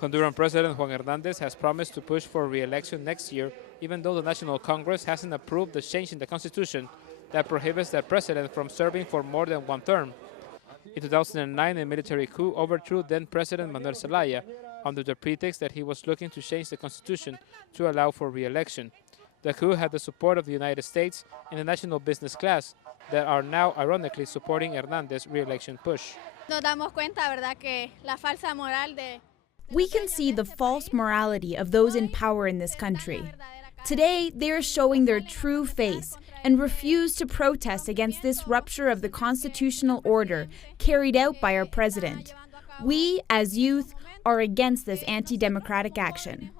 Honduran President Juan Hernandez has promised to push for re-election next year, even though the National Congress hasn't approved the change in the Constitution that prohibits the president from serving for more than one term. In 2009, a military coup overthrew then-President Manuel Zelaya under the pretext that he was looking to change the Constitution to allow for re-election. The coup had the support of the United States and the national business class that are now ironically supporting Hernandez's re-election push. Nos damos cuenta, ¿verdad?, que la falsa moral de We can see the false morality of those in power in this country. Today, they are showing their true face and refuse to protest against this rupture of the constitutional order carried out by our president. We, as youth, are against this anti-democratic action.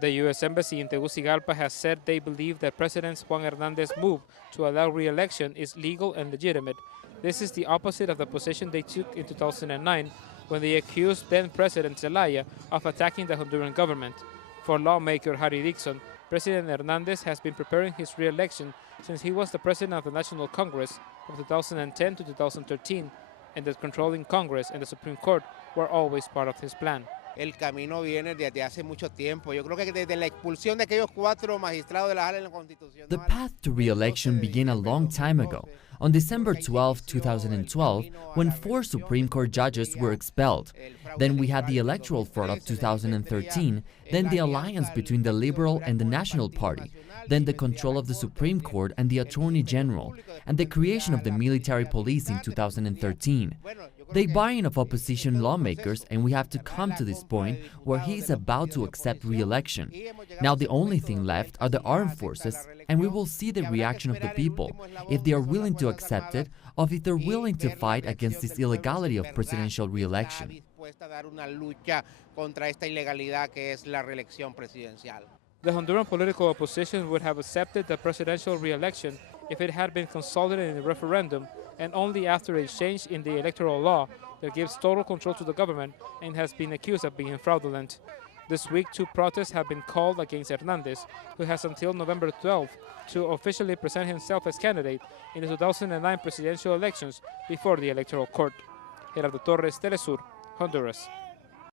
The U.S. Embassy in Tegucigalpa has said they believe that President Juan Hernandez's move to allow re-election is legal and legitimate. This is the opposite of the position they took in 2009 when they accused then-President Zelaya of attacking the Honduran government. For lawmaker Harry Dixon, President Hernandez has been preparing his re-election since he was the president of the National Congress from 2010 to 2013, and that controlling Congress and the Supreme Court were always part of his plan. El camino viene desde hace mucho tiempo. Yo creo que desde la expulsión de aquellos 4 magistrados de la Sala Constitucional. The path to re-election began a long time ago, on December 12, 2012, when 4 Supreme Court judges were expelled. Then we had the electoral fraud of 2013, then the alliance between the Liberal and the National Party, then the control of the Supreme Court and the Attorney General, and the creation of the military police in 2013. The buy-in of opposition lawmakers, and we have to come to this point where he is about to accept re-election. Now the only thing left are the armed forces, and we will see the reaction of the people, if they are willing to accept it, or if they're willing to fight against this illegality of presidential re-election. The Honduran political opposition would have accepted the presidential re-election if it had been consulted in a referendum and only after a change in the electoral law that gives total control to the government and has been accused of being fraudulent. This week, 2 protests have been called against Hernandez, who has until November 12 to officially present himself as candidate in the 2009 presidential elections before the Electoral Court. Gerardo Torres, Telesur, Honduras.